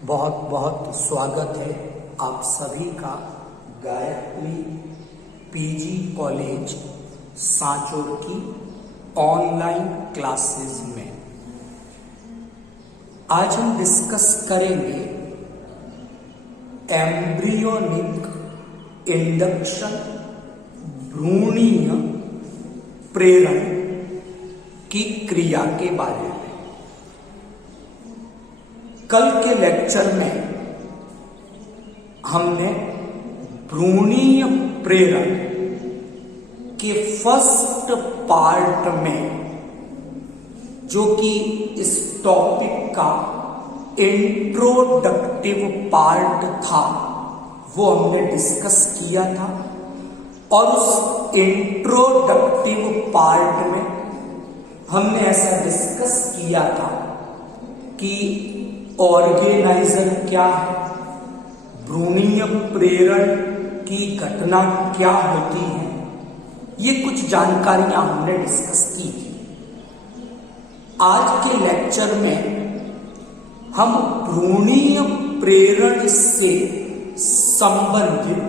बहुत बहुत स्वागत है आप सभी का गायत्री पीजी कॉलेज सांचौर की ऑनलाइन क्लासेस में। आज हम डिस्कस करेंगे एम्ब्रियोनिक इंडक्शन भ्रूणीय प्रेरण की क्रिया के बारे में। कल के लेक्चर में हमने भ्रूणीय प्रेरण के फर्स्ट पार्ट में, जो कि इस टॉपिक का इंट्रोडक्टिव पार्ट था, वो हमने डिस्कस किया था। और उस इंट्रोडक्टिव पार्ट में हमने ऐसा डिस्कस किया था कि ऑर्गेनाइजर क्या है, भ्रूणीय प्रेरण की घटना क्या होती है, ये कुछ जानकारियां हमने डिस्कस की थी। आज के लेक्चर में हम भ्रूणीय प्रेरण से संबंधित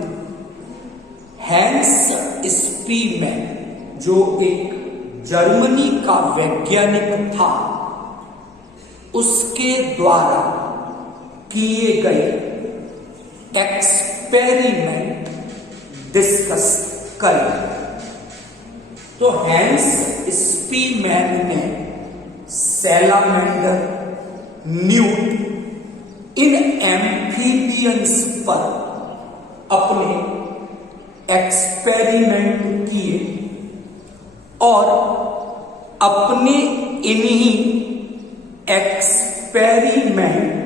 हैंस स्पीमैन, जो एक जर्मनी का वैज्ञानिक था, उसके द्वारा किए गए एक्सपेरिमेंट डिस्कस करें। तो हैंस स्पीमैन ने सैलामेंडर, न्यूट इन एम्फीबियंस पर अपने एक्सपेरिमेंट किए और अपने इन्हीं एक्सपेरिमेंट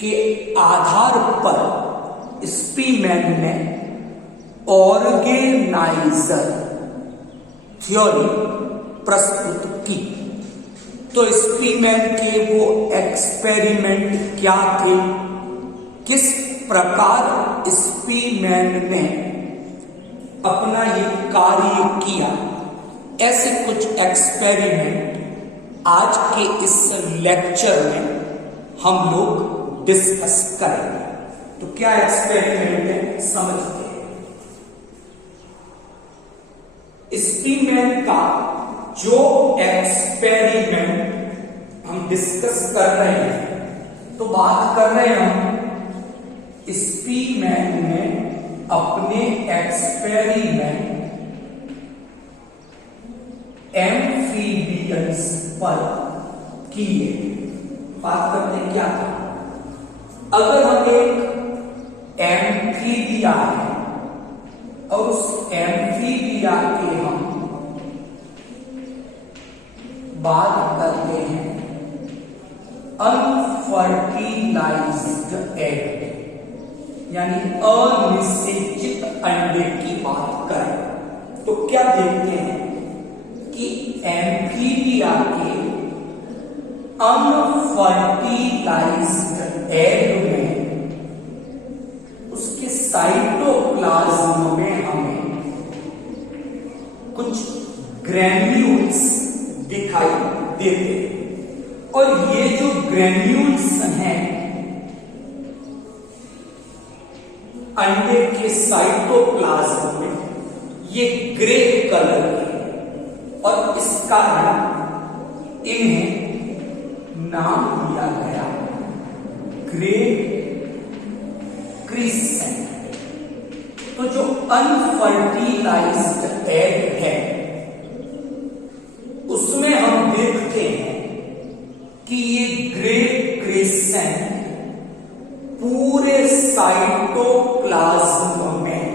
के आधार पर स्पीमैन ने ऑर्गेनाइजर थ्योरी प्रस्तुत की। तो स्पीमैन के वो एक्सपेरिमेंट क्या थे, किस प्रकार स्पीमैन ने अपना ये कार्य किया, ऐसे कुछ एक्सपेरिमेंट आज के इस लेक्चर में हम लोग डिस्कस करेंगे। तो क्या एक्सपेरिमेंट है समझते हैं। स्पीमैन का जो एक्सपेरिमेंट हम डिस्कस कर रहे हैं, तो बात कर रहे हैं हम स्पीमैन ने अपने एक्सपेरिमेंट एम्फीबियंस पर किए। बात करते हैं क्या था। अगर हम एक एम्फीबिया है और उस एम्फीबिया के हम बात करते हैं अनफर्टिलाइज्ड एग, यानी अनिषेचित अंडे की बात करें, तो क्या देखते हैं कि एम्फीबिया के अनफर्टिलाइज्ड एग में उसके साइटोप्लाज्म में हमें कुछ ग्रैन्यूल्स दिखाई देते हैं। और ये जो ग्रैन्यूल्स हैं अंडे के साइटोप्लाज्म में, ये ग्रे कलर के, और इस कारण इन्हें नाम दिया गया ग्रे क्रिसेंट। तो जो अनफर्टिलाइज्ड एग है, उसमें हम देखते हैं कि ये ग्रे क्रिसेंट पूरे साइटोप्लाज्म में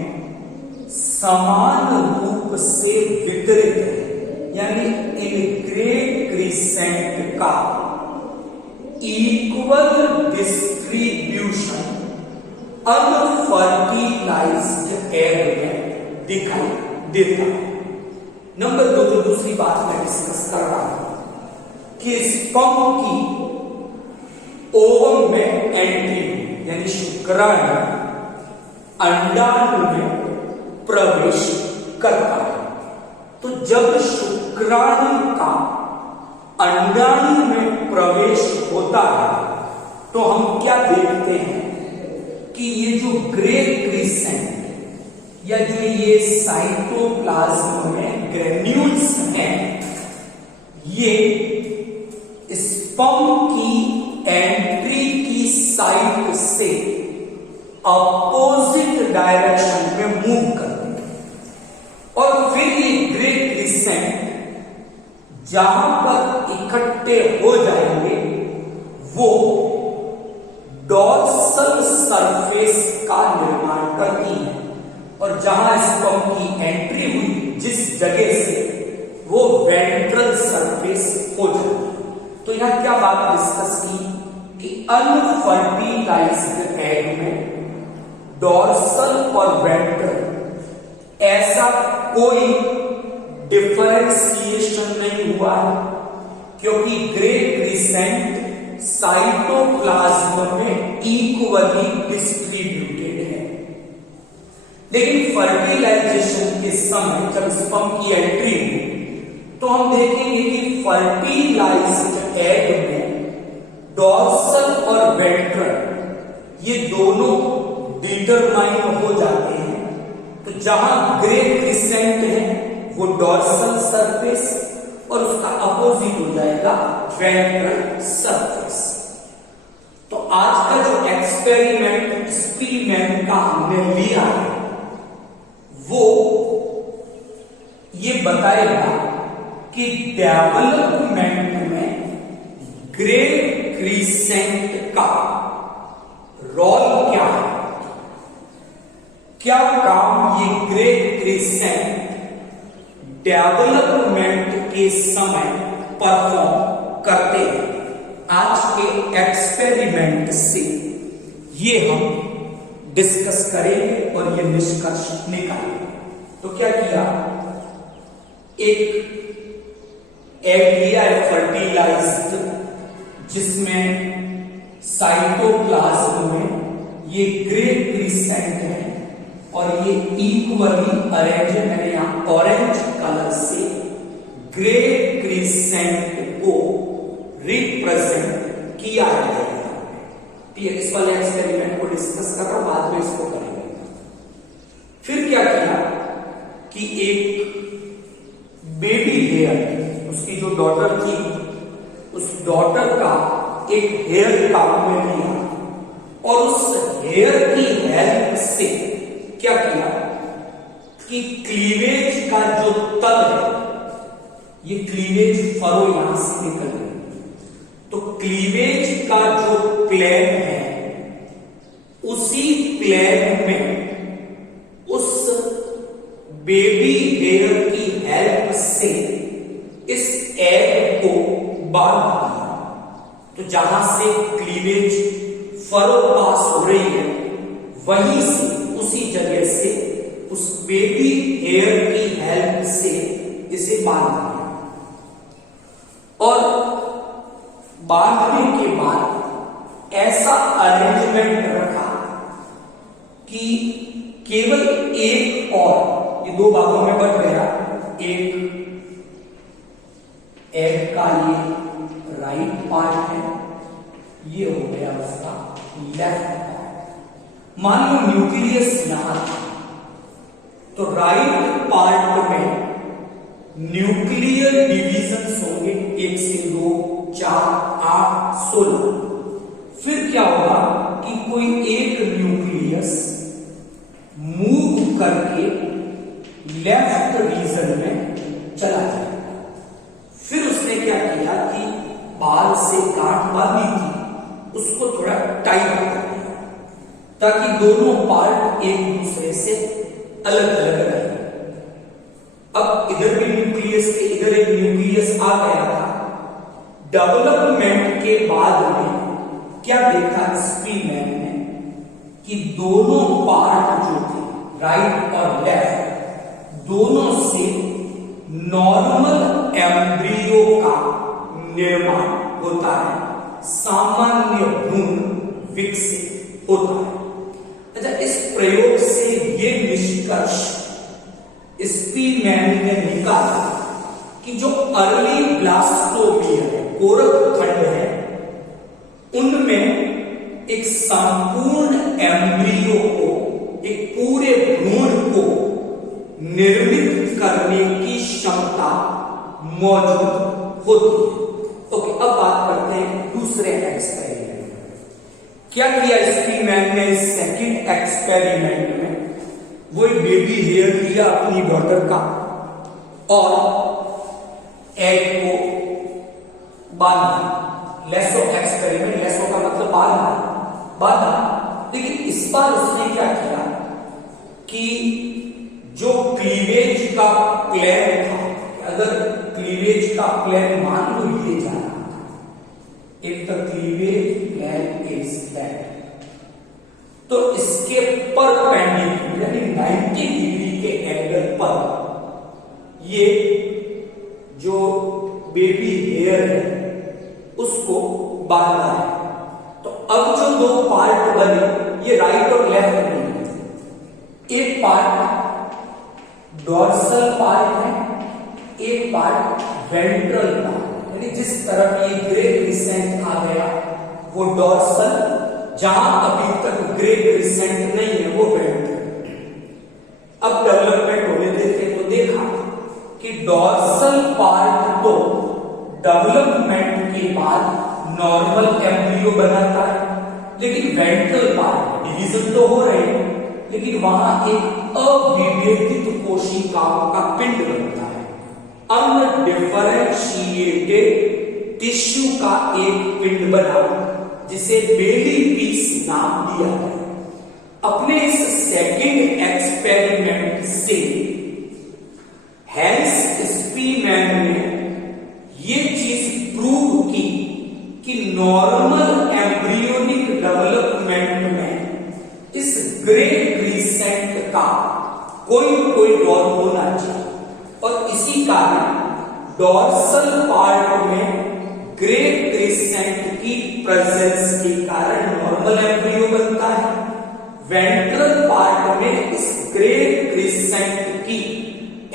समान रूप से वितरित है, यानी इन ग्रे क्रिसेंट का इक्वल डिस्ट्रीब्यूशन अनफर्टिलाइज्ड एग में दिखाई देता है। नंबर 2, जो दूसरी बात मैं डिस्कस कर रहा हूं कि स्पर्म की ओवम में एंट्री, यानी शुक्राणु अंडाणु में प्रवेश करता है। तो जब शुक्राणु का अंडाणु में प्रवेश होता है, तो हम क्या देखते हैं कि ये जो ग्रे क्रिसेंट या जो ये साइटोप्लाज्म में ग्रेन्यूल्स हैं, ये स्पर्म की एंट्री की साइड से अपोजिट डायरेक्शन में मूव करते हैं और फिर ये ग्रे क्रिसेंट जहां पर इकट्ठे हो जाएंगे वो डॉर्सल सरफेस का निर्माण करती है और जहां स्पर्म की एंट्री हुई जिस जगह से वो वेंट्रल सरफेस हो जाती है। तो यहां क्या बात डिस्कस की कि अनफर्टिलाइज्ड एग में डॉर्सल और वेंट्रल ऐसा कोई डिफरेंशिएशन नहीं हुआ है क्योंकि ग्रे क्रिसेंट साइटोप्लाज्म में इक्वली डिस्ट्रीब्यूटेड है। लेकिन फर्टिलाइजेशन के समय जब स्पर्म की एंट्री हुई तो हम देखेंगे कि फर्टिलाइज्ड एग में डॉर्सल और वेंट्रल ये दोनों डिटरमाइन हो जाते हैं। तो जहां ग्रे क्रिसेंट है वो डॉर्सल सरफेस और उसका अपोजिट हो जाएगा वेंट्रल सरफेस। तो आज का जो एक्सपेरिमेंट का हमने लिया है वो ये बताएगा कि डेवलपमेंट में ग्रे क्रिसेंट का रोल क्या है, क्या काम ये ग्रे क्रिसेंट डेवलपमेंट के समय परफॉर्म करते हैं। आज के एक्सपेरिमेंट से ये हम डिस्कस करेंगे और ये निष्कर्ष निकालेंगे। तो क्या किया, एक एग लिया है फर्टिलाइज्ड जिसमें साइटोप्लाज्म में ये ग्रे क्रिसेंट है और ये इक्वली अरेंज है। मैंने यहां ऑरेंज कलर से ग्रे क्रिसेंट को रिप्रेजेंट किया है। ठीक है, इस वाले एक्सपेरिमेंट को डिस्कस कर रहा हूं, बाद में इसको करेंगे। फिर क्या किया कि एक बेबी हेयर, उसकी जो डॉटर थी उस डॉटर का एक हेयर काम में लिया और उस हेयर की हेल्प से क्या किया कि क्लीवेज का जो तल है, ये क्लीवेज फरो यहां से निकल गई, तो क्लीवेज का जो प्लेन है उसी प्लेन में उस बेबी हेयर की हेल्प से इस एग को बांध दिया। तो जहां से क्लीवेज फरो पास हो रही है वहीं से उसी जगह से उस बेबी हेयर की हेल्प से इसे बांध दिया और बांधने के बाद ऐसा अरेंजमेंट रखा कि केवल एक और, ये दो भागों में बट गया, एक एग का ये राइट पार्ट है, ये हो गया उसका लेफ्ट पार्ट। मान लो न्यूक्लियस यहां था तो राइट पार्ट में न्यूक्लियर डिविजन्स होंगे, 1 से 2 4 8 16। फिर क्या होगा कि कोई एक न्यूक्लियस मूव करके लेफ्ट रीजन में चला जाएगा। फिर उसने क्या किया कि बाल से गांठ बांधी थी उसको थोड़ा टाइट कर दिया ताकि दोनों पार्ट एक दूसरे से अलग अलग रहे। अब इधर भी न्यूक्लियस के इधर एक न्यूक्लियस आ गया था। डेवलपमेंट के बाद में क्या देखा स्पीमैन ने कि दोनों पार्ट जो थे राइट और लेफ्ट दोनों से नॉर्मल एम्ब्रियो का निर्माण होता है, सामान्य भ्रूण विकसित होता है। अच्छा, इस प्रयोग से ये निष्कर्ष स्पीमैन ने निकाला कि जो अर्ली ब्लास्टोमियर है, कोरक खंड है, उनमें एक संपूर्ण एम्ब्रियो को, एक पूरे भ्रूण को निर्मित करने की क्षमता मौजूद होती है। ओके, अब बात करते हैं दूसरे एक्सपेरिमेंट में। क्या किया स्पीमैन ने सेकंड एक्सपेरिमेंट में? वो बेबी हेयर लिया अपनी डॉटर का और एग को बांधा। लेसो एक्सपेरिमेंट, लेसो का मतलब बांधा। लेकिन इस बार उसने क्या किया कि जो क्लीवेज का प्लान था, अगर क्लीवेज का प्लान मान लो ये जाना था, if the cleavage plan is that, तो इसके परपेंडिकुलर यानी 90 डिग्री के एंगल पर ये जो बेबी हेयर है उसको बांधा है। तो अब जो दो पार्ट बने, ये राइट और लेफ्ट नहीं है। एक पार्ट डॉर्सल पार्ट है, एक पार्ट वेंट्रल पार्ट, यानी जिस तरफ ये ग्रे क्रिसेंट आ गया वो डॉर्सल, जहां अभी तक ग्रे क्रिसेंट नहीं है वो वेंट्रल। अब डेवलपमेंट होने देते तो देखा कि डॉर्सल पार्ट तो डेवलपमेंट के बाद नॉर्मल एम्ब्रियो बनाता है, लेकिन वेंट्रल पार्ट डिवीजन तो हो रहे हैं, लेकिन वहां एक अविभेदित कोशिकाओं का पिंड बनता है, अनडिफरेंशिएटेड टिश्यू का एक पिंड बना जिसे बेली पीस नाम दिया है। अपने इस सेकंड एक्सपेरिमेंट से हैंस स्पीमैन ने ये चीज प्रूव की कि नॉर्मल एम्ब्रियोनिक डेवलपमेंट में इस ग्रे क्रिसेंट का कोई रोल होना चाहिए, और इसी कारण डॉर्सल पार्ट में ग्रे क्रिसेंट की प्रेजेंस के कारण नॉर्मल एम्ब्रियो बनता है, वेंट्रल पार्ट में इस ग्रे क्रिसेंट की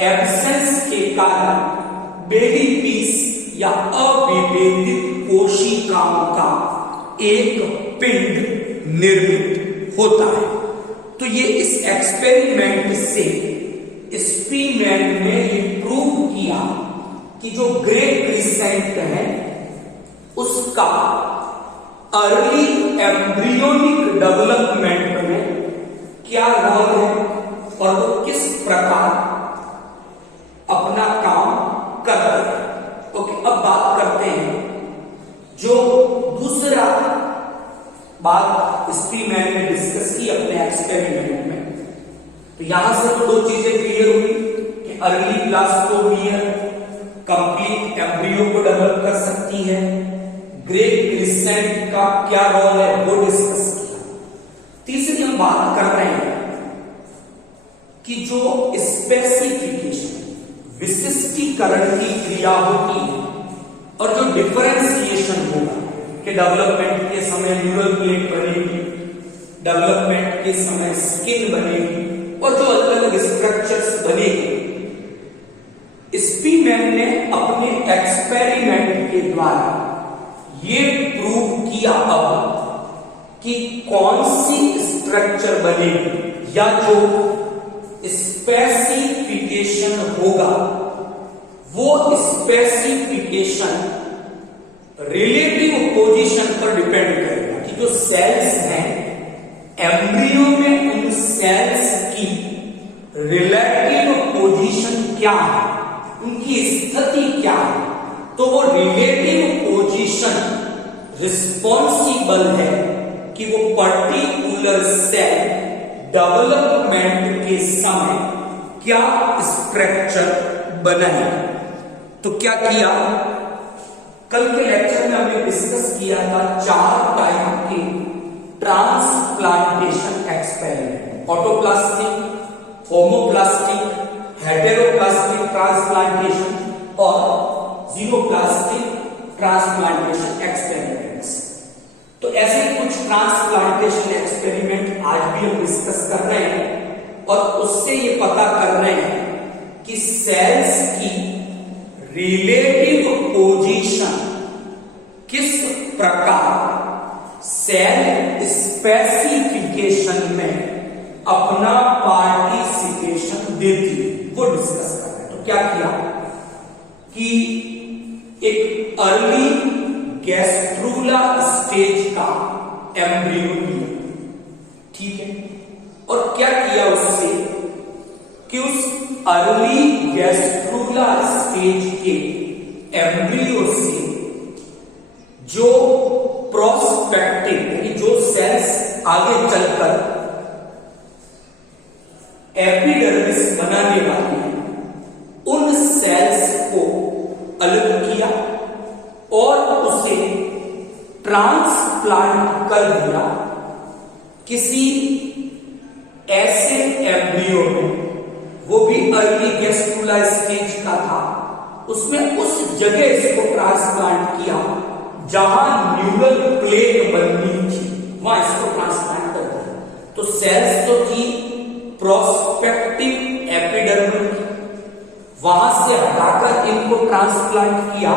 एब्सेंस के कारण बेली पीस या अविभेदित कोशिकाओं का एक पिंड निर्मित होता है। तो ये इस एक्सपेरिमेंट से स्पीमैन ने ये प्रूव किया कि जो ग्रे क्रिसेंट है उसका अर्ली एम्ब्रियोनिक डेवलपमेंट में क्या रोल है और वो किस प्रकार अपना काम करता है। ओके, अब बात करते हैं जो दूसरा बात स्पीमैन ने डिस्कस की अपने एक्सपेरिमेंट में। तो यहां से तो दो चीजें क्लियर हुई कि अर्ली ब्लास्टोमियर कंप्लीट एम्ब्रियो को डेवलप कर सकती है, ग्रे क्रिसेंट का क्या रोल है वो डिस्कस किया। तीसरी हम बात कर रहे हैं कि जो स्पेसिफिकेशन विशिष्टीकरण की क्रिया होती है और जो डिफरेंशिएशन होगा कि डेवलपमेंट के समय न्यूरल प्लेट बनेगी, डेवलपमेंट के समय स्किन बनेगी और जो अलग अलग स्ट्रक्चर्स बनेगी, स्पीमैन ने अपने एक्सपेरिमेंट के द्वारा ये प्रूव किया अब कि कौन सी स्ट्रक्चर बनेगी या जो स्पेसिफिकेशन होगा वो स्पेसिफिकेशन रिलेटिव पोजीशन पर डिपेंड करेगा कि जो सेल्स हैं एम्ब्रियो में उन सेल्स की रिलेटिव पोजीशन क्या है, उनकी स्थिति क्या है। तो वो रिलेटिव पोजीशन रिस्पॉन्सिबल है कि वो पर्टिकुलर सेल डेवलपमेंट के समय क्या स्ट्रक्चर बनाएगा। तो क्या किया, कल के लेक्चर में हमने डिस्कस किया था 4 टाइप के ट्रांसप्लांटेशन एक्सपेरिमेंट, ऑटोप्लास्टिक, होमोप्लास्टिक, हेटेरोप्लास्टिक ट्रांसप्लांटेशन और जीनोप्लास्टिक ट्रांसप्लांटेशन एक्सपेरिमेंट्स। तो ऐसे कुछ ट्रांसप्लांटेशन एक्सपेरिमेंट आज भी हम डिस्कस कर रहे हैं और उससे ये पता कर रहे हैं कि सेल्स की रिलेटिव पोजीशन किस प्रकार सेल स्पेसिफिकेशन में अपना पार्टिसिपेशन देती है, वो डिस्कस कर रहे हैं। तो क्या किया कि एक अर्ली गैस्ट्रूला स्टेज का एम्ब्रियो लिया, ठीक है, और क्या किया उससे कि उस अर्ली गैस्ट्रूला स्टेज के एम्ब्रियो से जो प्रोस्पेक्टिव यानी जो सेल्स आगे चलकर एपिडर्मिस बनाने वाली हैं, उन सेल्स को अलग किया और उसे ट्रांसप्लांट कर दिया किसी ऐसे एम्ब्रियो में, वो भी अर्ली गैस्ट्रूला स्टेज का था, उसमें उस जगह इसको ट्रांसप्लांट किया जहां न्यूरल प्लेट बननी थी, वहां इसको ट्रांसप्लांट कर दिया। तो सेल्स तो थी प्रोस्पेक्टिव एपिडर्मल की, वहां से हटाकर इनको ट्रांसप्लांट किया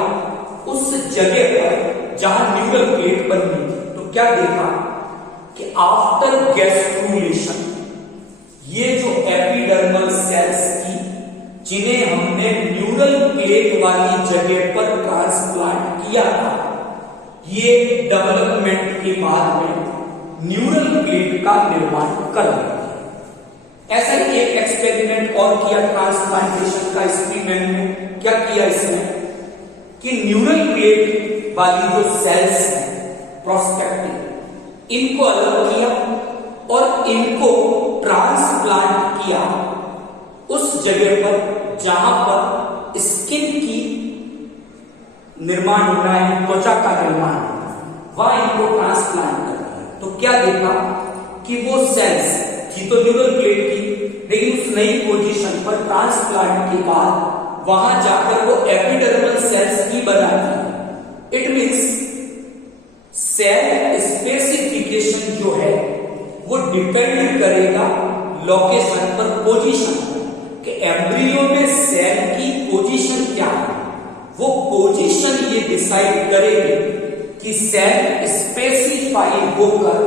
उस जगह पर जहां न्यूरल प्लेट बननी थी। तो क्या देखा कि आफ्टर गैस्ट्रुलेशन ये जो एपिडर्मल सेल्स थी जिन्हें हमने न्यूरल प्लेट वाली जगह पर ट्रांसप्लांट किया था, ये डेवलपमेंट के बाद में न्यूरल प्लेट का निर्माण कर रहे थे। ऐसा ही एक एक्सपेरिमेंट और किया ट्रांसप्लांटेशन का स्पीमेन में। क्या किया इसमें कि न्यूरल प्लेट वाली जो सेल्स हैं प्रोस्पेक्टिव, इनको अलग किया और इनको ट्रांसप्लांट किया उस जगह पर जहां पर स्किन की निर्माण होना है, त्वचा का निर्माण होना है, वहां इनको ट्रांसप्लांट कर दिया। तो क्या देखा कि वो सेल्स थी तो न्यूरल प्लेट की, लेकिन उस नई पोजीशन पर ट्रांसप्लांट के बाद वहां जाकर वो एपिडर्मल सेल्स भी बनाती है। इट मींस सेल स्पेसिफिकेशन जो है वो डिपेंड करेगा लोकेशन पर, पोजीशन कि एम्ब्रियो में सेल की पोजीशन क्या है, वो पोजीशन ये डिसाइड करेगी कि सेल स्पेसिफाई होकर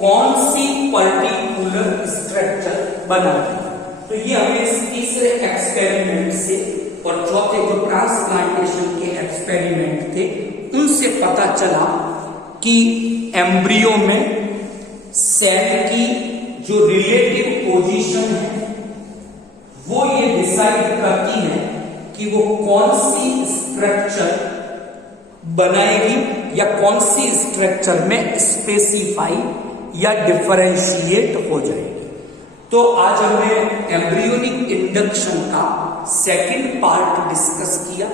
कौन सी पर्टिकुलर स्ट्रक्चर बनाती है। तो ये हमें इस तीसरे एक्सपेरिमेंट से और चौथे जो ट्रांसप्लांटेशन के एक्सपेरिमेंट थे उनसे पता चला कि एम्ब्रियो में सेल की जो रिलेटिव पोजीशन है वो ये डिसाइड करती है कि वो कौन सी स्ट्रक्चर बनाएगी या कौन सी स्ट्रक्चर में स्पेसिफाई या डिफरेंशिएट हो जाएगी। तो आज हमने एम्ब्रियोनिक इंडक्शन का सेकंड पार्ट डिस्कस किया।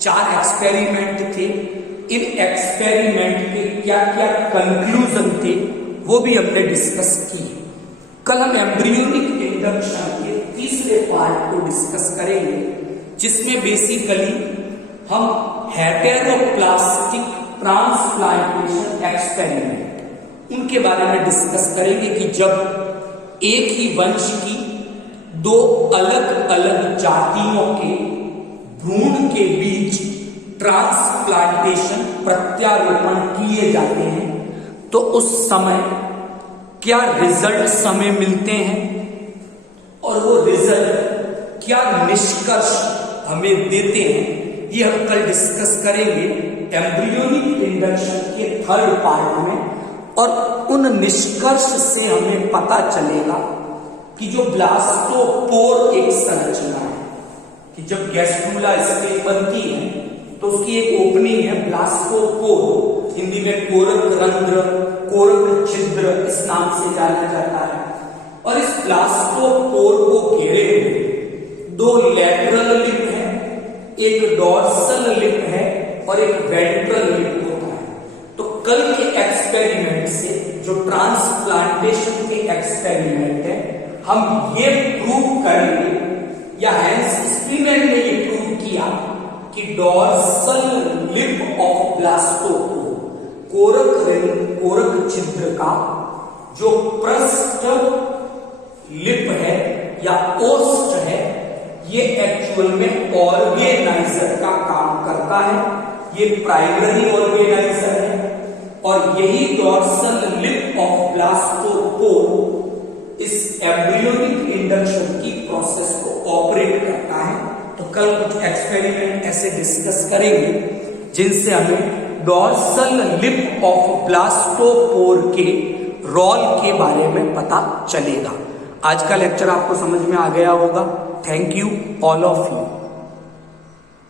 4 एक्सपेरिमेंट थे, इन एक्सपेरिमेंट के क्या क्या कंक्लूजन थे वो भी हमने डिस्कस किए। कल हम एम्ब्रियोनिक इंडक्शन के तीसरे पार्ट को डिस्कस करेंगे, जिसमें बेसिकली हम हेटेरोप्लास्टिक ट्रांसप्लांटेशन एक्सपेरिमेंट उनके बारे में डिस्कस करेंगे कि जब एक ही वंश की 2 अलग अलग जातियों के भ्रूण के बीच ट्रांसप्लांटेशन प्रत्यारोपण किए जाते हैं तो उस समय क्या रिजल्ट हमें मिलते हैं और वो रिजल्ट क्या निष्कर्ष हमें देते हैं, ये हम कल डिस्कस करेंगे एम्ब्रियोनिक इंडक्शन के थर्ड पार्ट में। और उन निष्कर्ष से हमें पता चलेगा कि जो ब्लास्टोपोर एक संरचना है कि जब गैस्ट्रूला स्टेज बनती है तो उसकी एक ओपनिंग है ब्लास्टोपोर, हिंदी में कोरक रंध्र, कोरक छिद्र इस नाम से जाना जाता है। और इस ब्लास्टोपोर को घेरे हुए 2 लैटरल लिप है, एक डॉर्सल लिप है और एक वेंट्रल लिप होता है। तो कल के एक्सपेरिमेंट से जो ट्रांसप्लांटेशन के एक्सपेरिमेंट है हम ये प्रूव करेंगे या हेंस स्पीमेन ने ये प्रूव किया कि डॉर्सल लिप ऑफ ब्लास्टोपोर, कोरक छिद्र का जो पृष्ठ लिप है या ओस्ट है, ये एक्चुअल में ऑर्गेनाइजर का काम करता है। ये प्राइमरी ऑर्गेनाइजर है और यही डोर्सल लिप ऑफ ब्लास्टोपोर इस एम्ब्रियोनिक इंडक्शन की प्रोसेस को ऑपरेट करता है। तो कल कुछ एक्सपेरिमेंट ऐसे डिस्कस करेंगे जिनसे हमें डोर्सल लिप ऑफ ब्लास्टोपोर के रोल के बारे में पता चलेगा। आज का लेक्चर आपको समझ में आ गया होगा। Thank you all of you.